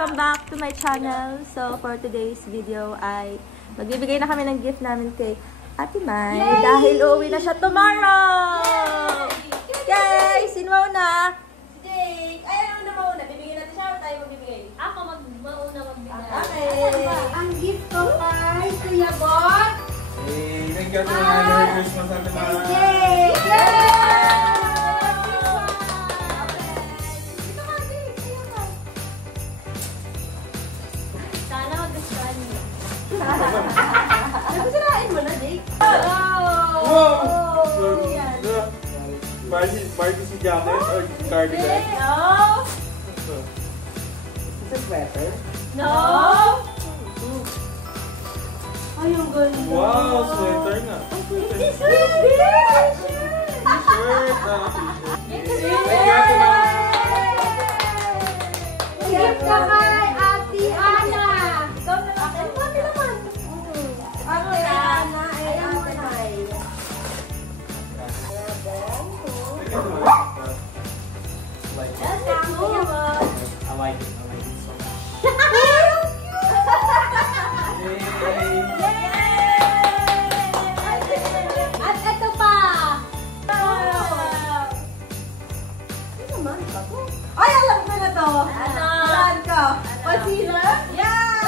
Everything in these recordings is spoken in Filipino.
Welcome back to my channel. So, for today's video ay magbibigay na kami ng gift namin kay Ate Mai. Yay! Dahil uuwi na siya tomorrow! Yay! Sino mauna? Si Jake! Ay, ano na mauna? Bibigyan natin siya o tayo magbibigay? Ako mauna magbigay. Okay! Ang gift ko kay Kuya Bot! Hey, thank you, Ate Mai. Merry Christmas, Ate Mai. Jake! Yay! Nakusirain mo na, Jake. Wow! Party si jacket or cardigan? No! Is it a sweater? No! Ay, ang ganda. Wow, sweater nga. It's sweater! T-shirt. Thank Thank you, Ate Mai. Gift ka kay Ate Ana. Ikaw na lang. Ay, pati naman. Ate Ana ay Ate Mai. I like it so much. At ito pa. Ano naman? Ay, alam ko na to. Ano? Alam ko. Concealer? Yeah!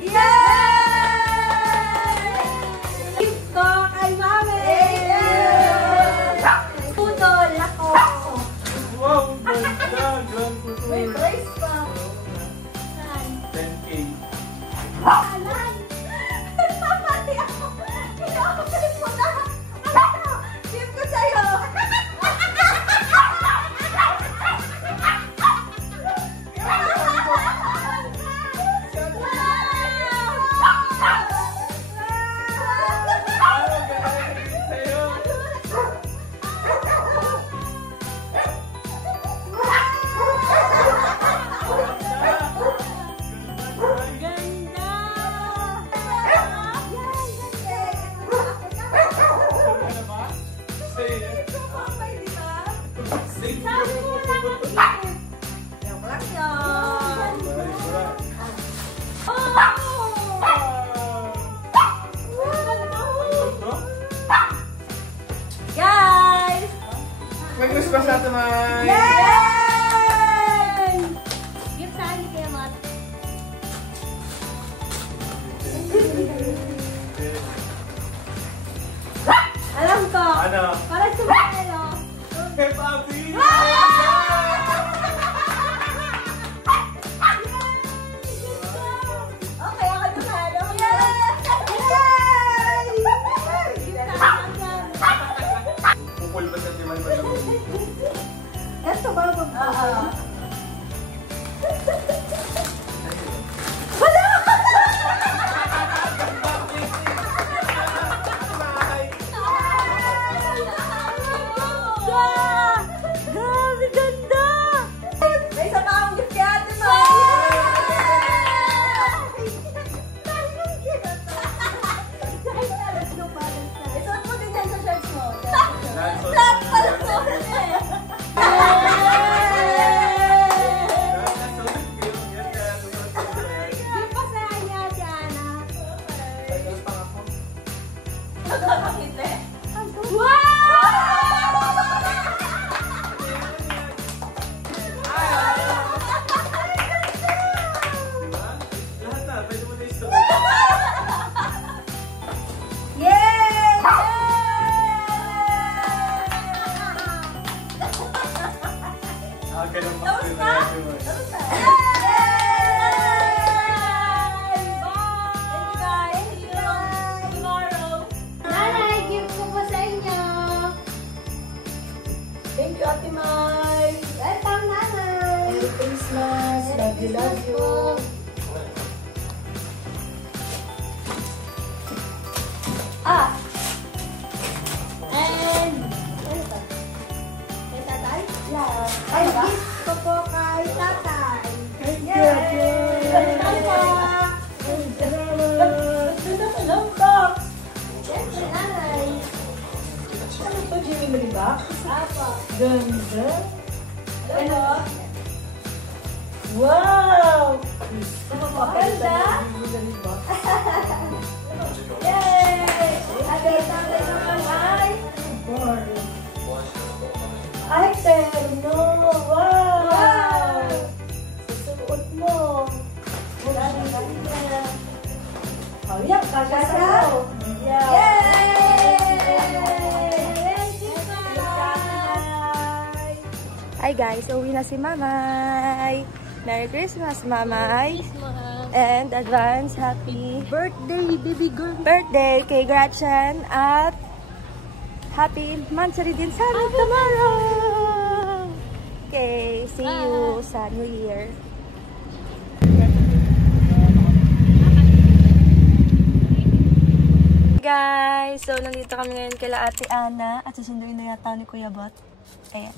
Yay! Gift ko kay Mami! Pudol ako. Wow, ganda. Grand May photo. brace pa. 10K. Alan! Nagpapati ako. Ino-open mo na. Ano? Gift ko sa'yo. Guys! Merry Christmas, Ate Mai. Yay! Gift sa akin kaya Mat. Alam ko. Ano? Para sa mga Hey, Papi! Okay, ako naman. Yay! Pupul ba sa Timay ba? Ito ba? Oo. Grabe, ganda! May isa pa akong gift kay Ate Mai. Isuot mo din yan sa shirts mo. Stop! Palang mo kasi. Gift pa sa kanya, Diana. Magkakakite. Lahat na, pwede mo na i-stop. Yay! Ganun pa sila na Ate Mai. Nanay, gift ko po sa inyo. Thank you, Ate Mai. Ito, nanay. Merry Christmas. Love you, love you. Ah! And... Ano ito? Kay tatay? Yeah. Ay, gift ko po kay tatay. Thank you, Yay! Ate. Salamat po. Ganda ka lang, box. Siyempre, nanay. Ano to, Jimmy Box? Apo. Ganda. Ano? Wow! Maganda? Yay! At ang tatay naman ay... Ay, terno! Wow! Susuot mo. Oh, yan. Kasya! Yay! Hi guys, uwi na si Mamay. Merry Christmas, Mamay. And advance happy Birthday, baby girl. birthday kay Gretchen at happy Mansari din sana tomorrow. Okay, see you sa New Year. Guys, so nandito kami ngayon kila Ate Ana at susunduin na yata ni Kuya Bot. Ayan.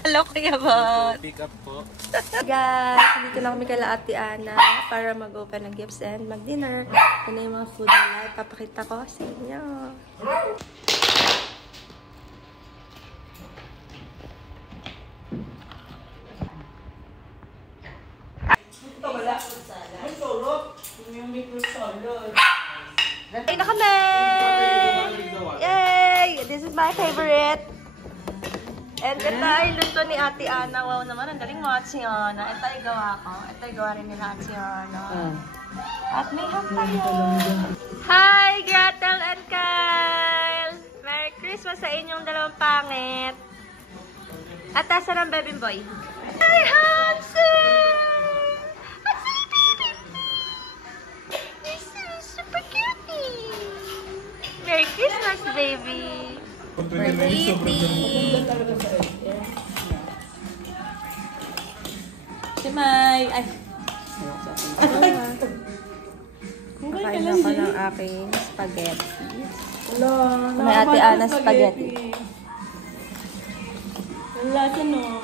Hello, Kuya Bot. Pick up po. Guys, dito na kami kila Ate Ana para mag-open ng gifts and mag-dinner. Ito na yung mga food nila. Papakita ko sa inyo. Ay na kami! Yay! This is my favorite. And ito ay luto ni Ate Ana. Wow naman, ang galing mo, Ate Ana. Ito ay gawa ko. Ito ay gawa rin ni Ate Ana. At may tayo. Hi, Gretel and Kyle! Merry Christmas sa inyong dalawang pangit. At asa ng baby boy? Hi, Hansen! Merry Christmas, baby! We're eating! Si May. Ay. Kakain ako ng aking spaghetti. May Ate Ana spaghetti. Wala siya no.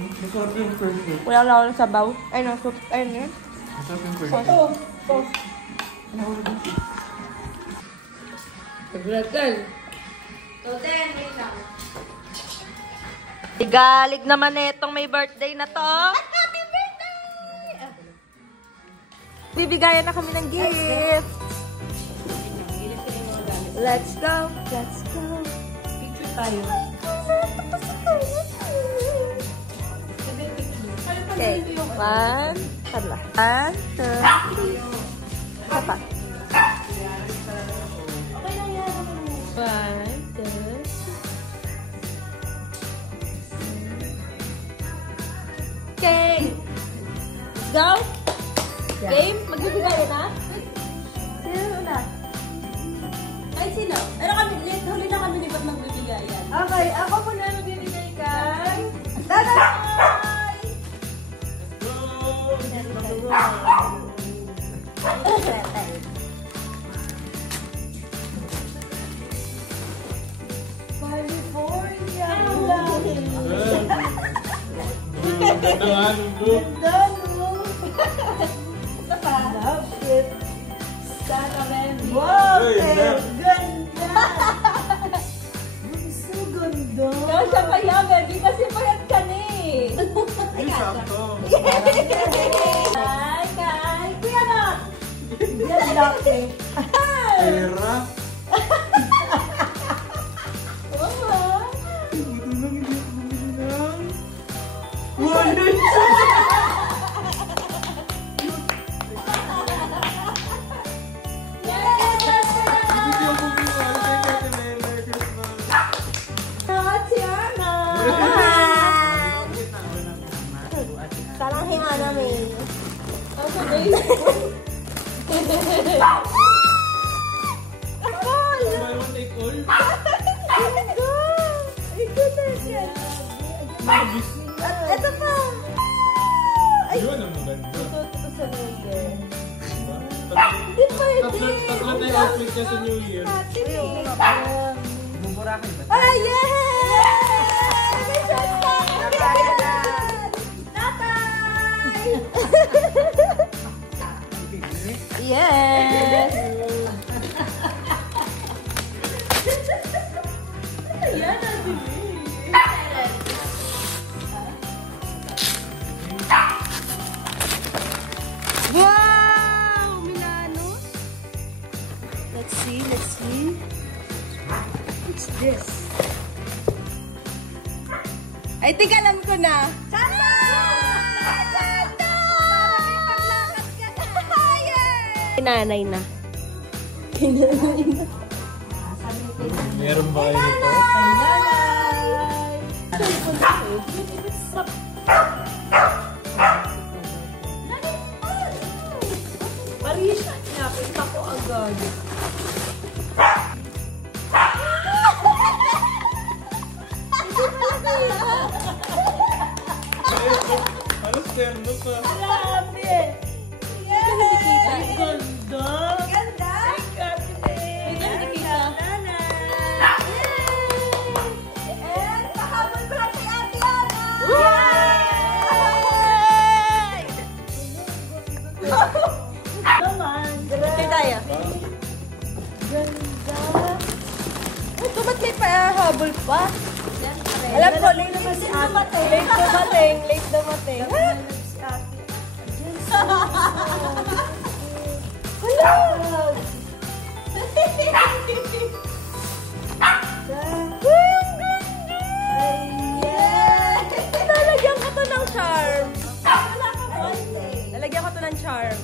Masarap yung perfect. Wala lang ako ng sabaw. Ay, no, soup. Ayun yun. Masarap yung perfect. Galig naman itong may birthday na to. Happy birthday! Bibigayan na kami ng gift. Let's go. Let's go. Picture tayo. Okay. One. Tala. 1, 2, 3. Isa pa. 1, 2. Okay. Let's go. Game. Magbibigayan na. Sino na? Ay, sino? Ano kami? Huli na kami ni ba't magbibigayan? Okay. Ako muna magbibigay kay Daday! California! Ganda nga, Lulu. Ganda, no? Ito pa. Love it. Sana men. Wow! Uy, Ganda! Ganda! So ganda! Kaya siya payagan, di kasi payat ka na eh. Yung sakto. Hi, Kai! Kuya na! Yan laki. Pera. Oo. Buto lang hindi ako bumili ng... Wallet! Hindi ako bumili ng wallet. Merry Christmas. Ate Ana! Sarang hingana may. Ako din. Buy one, take all. Ito pa! Yun ang maganda. Ito sa New Year. Diba? Hindi pwede! Tatlo na yung outfit niya sa New Year. Ah, yay! May shot pa! Tatay! Yes! Yan ang bibig. Wow! Milano. Let's see. What's this? I think alam ko na. Sana! Nanay na. Meron ba kayo nito? Marisha, napit ako agad. Ano sterno pa? Grabe! Ang ganda! Ganda! Ito hindi kita. And pahabol ko lang kay Ate Ana! Naman. Ito tayo. Ganda. Ito ba't may pahabol pa? Alam ko, late dumating. Late dumating. Lalagyan ko to ng charm. Lalagyan ko to ng charm.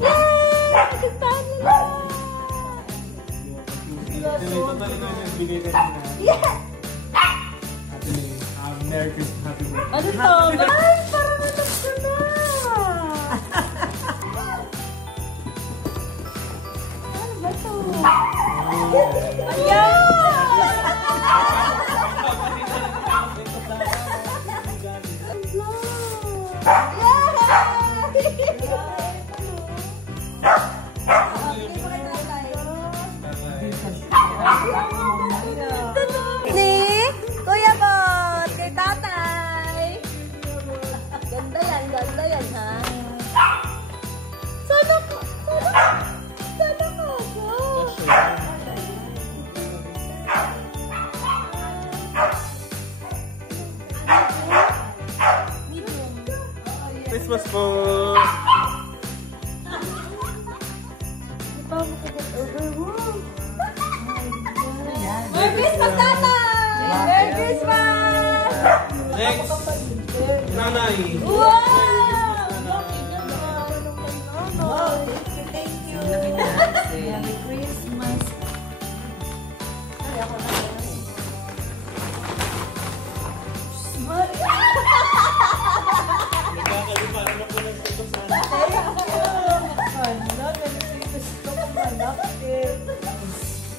Yay! Nagustuhan nila! Ito talaga nagbigay ka na. Yeah! Ate May, Merry Christmas, Happy Birthday. Ano to? Ay, parang alam ko na! Ano ba to? Ayan! Ni Kuya Bot, kay Tatay. Ganda yan ha. Sana ako. Christmas po! Merry Christmas, Tatay! Merry Christmas! Next! Nanay! Wow! Thank you. Merry Christmas. Nagkakalima, ano po ng ito sana? Hala, nalilitis ko pa malapit.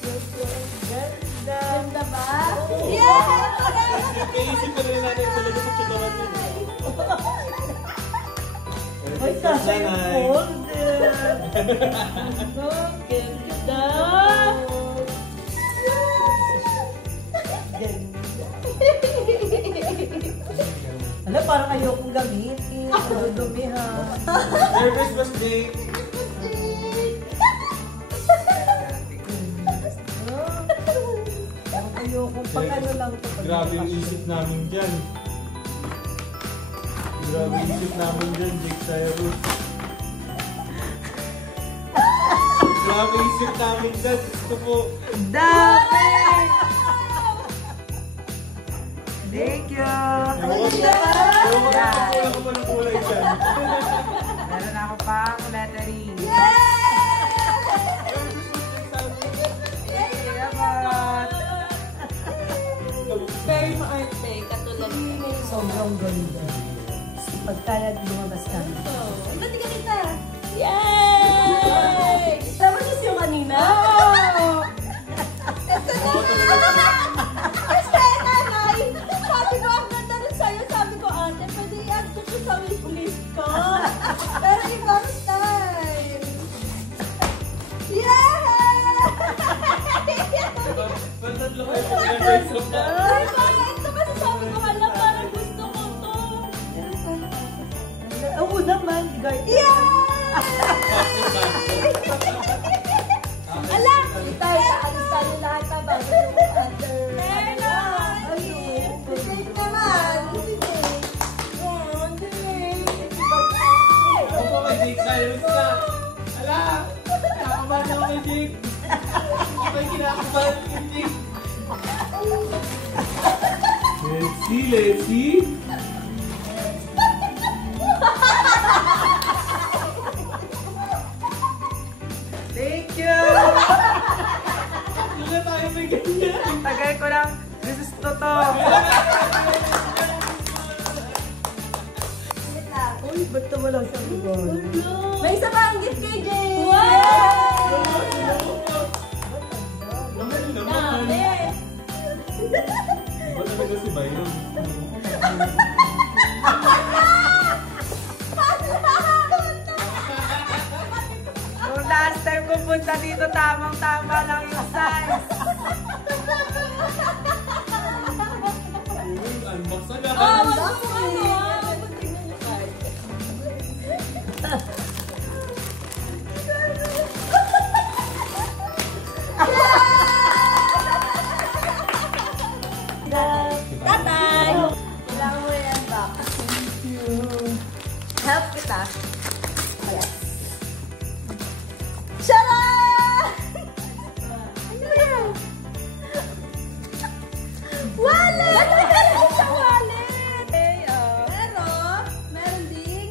Ganda. Ganda ba? Yeah! Naisip ko rin natin talaga sa chikawan yun. Ay, kasi yung folder. Ganda. Hala, parang ayokong gamitin. Dudumi ha. Merry Christmas Day! Parang ayokong pag ano lang ito. Grabe yung isip namin dyan. Grabe yung isip namin dyan, Jake Cyrus. Grabe yung isip namin dyan. Gusto po. Dami! Thank you! Wala ko pa ng kulay dyan. Meron ako pang lettering. Very maarte, katulad ko. Sobrang ganda. Pagkayag lumabas kami. Ba't ka kita? Yay! Tama siya yung kanina? Ito na! Kasi nanay, sabi ko ang ganda rin sa'yo. Sabi ko, ate, pwede i-add ko siya sa wishlist ko. Pero ibang style. Yay! Tatlo kayo sa anniversary na. Ay, parang ito kasi sabi ko, hala, parang gusto ko to. Oo naman, guard. Yay! Ala! Tayo, alis tayo lahat na bago yung other. Hello! Sige naman. Sige. Let's see, let's see. Thank you! Wala tayo may ganyan. Tagal ko lang. This is totoo. Uy, ba't na wala siya? May isa pa ang gift kay Jay! Mahal naman. Ba't talaga si Byron? Nung last time ko punta dito, tamang-tama lang yung size. Unbox na lang. Oh, wag mo ano ah! Tingnan niyo card. Tatay! Kailangan mo yan back. Thank you. Help kita. Yes. Charan! Ano yan? Wallet! Meron siya wallet! Pero, meron ding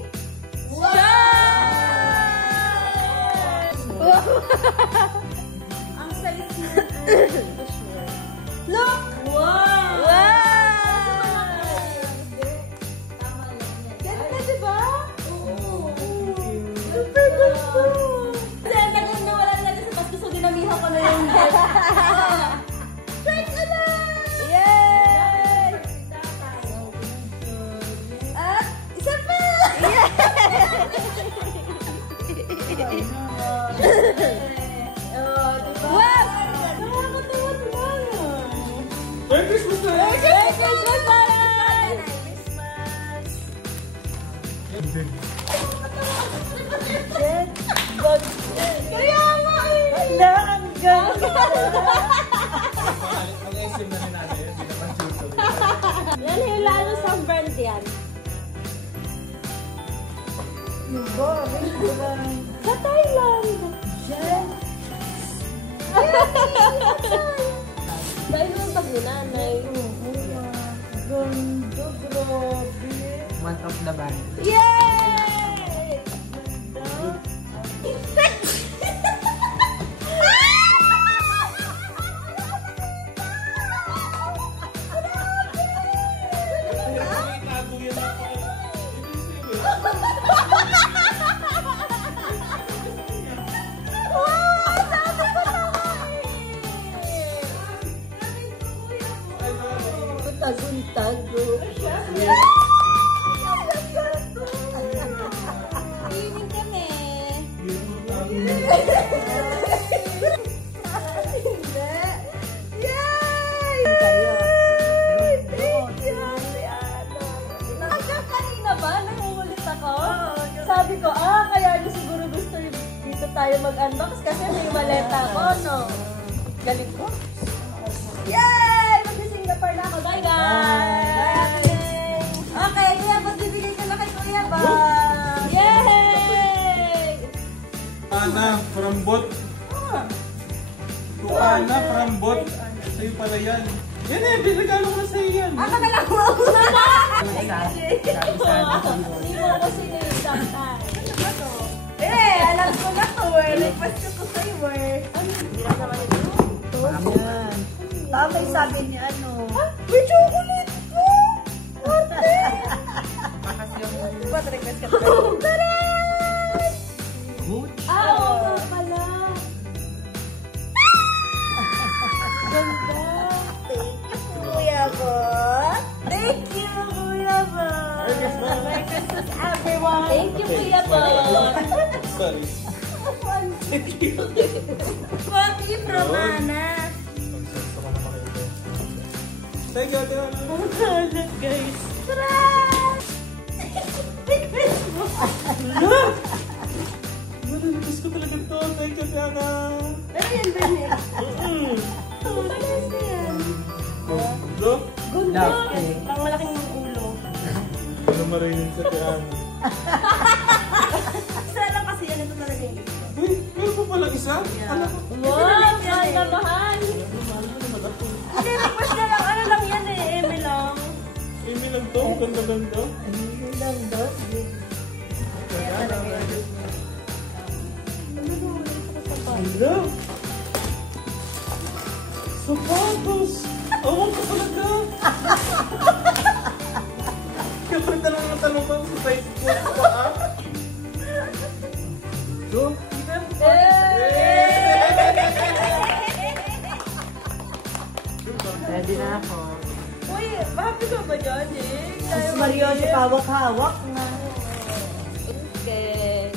ang size niya look! Wow! Ganda, diba? Oo. Super gusto! Kasi ang tagal na wala na natin sa Pasko, so dinamihan ko na yung head. Check na lang! Yay! At isa pa! Oh, diba? Wow! Nakakatawa diba? Merry Christmas na! Merry Christmas, Maray! Christmas! Kaya nga eh! Wala, ang ganda. Ang SM na rin natin, hindi naman tutor. Yan, hilalo sa brand yan. Sa Thailand! Dahil mo yung pag ni nanay. Ganda, grabe. Month of the band. Yay! Itago yan ako. Tago-tago. Iinin kami. Hindi. Yay! Thank you, Adriano. Hanggang kanina ba, nangungulit ako? Sabi ko, kaya niyo siguro gusto dito tayo mag-unbox kasi may maleta ako, no? Galing ko. Yay! Mag-Singapore na ako. Bye, guys! Okay, Kuya Bot, bibigay ko na kay Kuya Bot. Yay! Ana, from bot. Ana, from bot. Sa'yo pala yan. Yan eh, binagalo ko na sa'yo yan. Ako na lang mo. Hindi mo ako sino yung sometimes. Ano ba to? Alam ko na to. Request ko sa'yo. Hindi lang naman ito. Yan. Tama yung sabi niya, ano. May chocolate ko! Ate! Bakas yung... Ba't request ka to? Taray! Good. Oo pala. Ganda. Thank you, Kuya Bot. Thank you, Kuya Bot. Merry Christmas, everyone. Thank you, Kuya Bot. Sorry. Coffee from Ana. Pag-sense ako na makita. Thank you, Ate Ana. Ang kalat, guys. Tara! Merry Christmas. Nalilipas ko talaga to. Thank you, Ate Ana. Ano yan, Bernard? Ano yan? Gundo? Gundo. Pang malaking ulo. Ano marinin sa Ate Ana? Isa lang kasi yan. Ito talaga yung ito. Uy, meron pa palang isa? Ano? Wow! Mahal na mahal. Hindi, request na lang. Ano lang yan eh, Eme lang. Amy lang to, ganda-ganda. Ganda. Sapatos. Awang ka talaga. Kapag tanong pa sa size ko pa ah. So, Ready na ako. Uy, happy ka ba dyan eh? Mas Mario, si hawak-hawak na. Okay.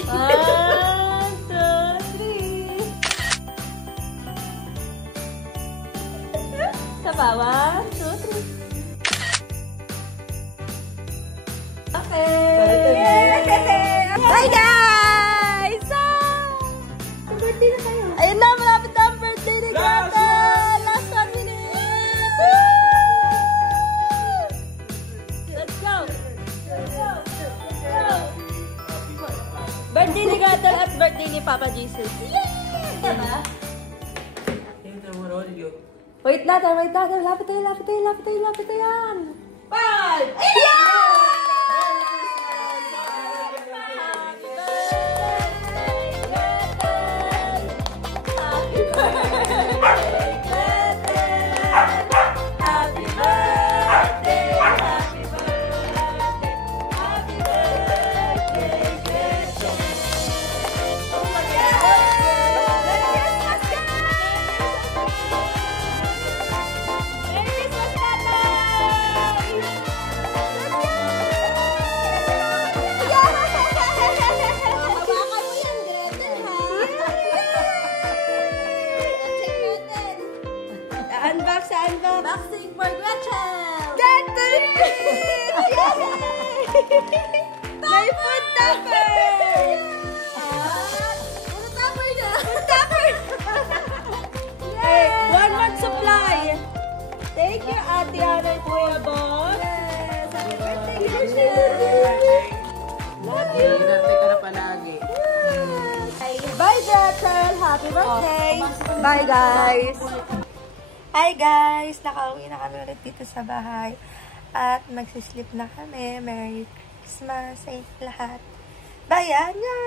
1, 2, 3. Saba, 1, 2, 3. Okay. Hi guys! Birthday na kayo. Ayun na, malapit na ang birthday ni Tata! Last 1 minute! Woo! Let's go! Let's go! Let's go! Birthday ni Gatel at birthday ni Papa Jesus. Yay! Diba? Wait natin. Lapit tayo yan. 5! Ayan! Unboxing for Gretchen! Gretchen! May food topper! Food topper na! Food topper! Hey, 1 month supply! Thank you, Ate Hana and Kuya Boss! Yes! Happy birthday, Gretchen! Love you! Birthday ka na palagi. Bye, Gretchen! Happy birthday! Bye, guys! Hi, guys! Nakauwi na kami ulit dito sa bahay. At magsisleep na kami. Merry Christmas sa lahat. Bye, Anya!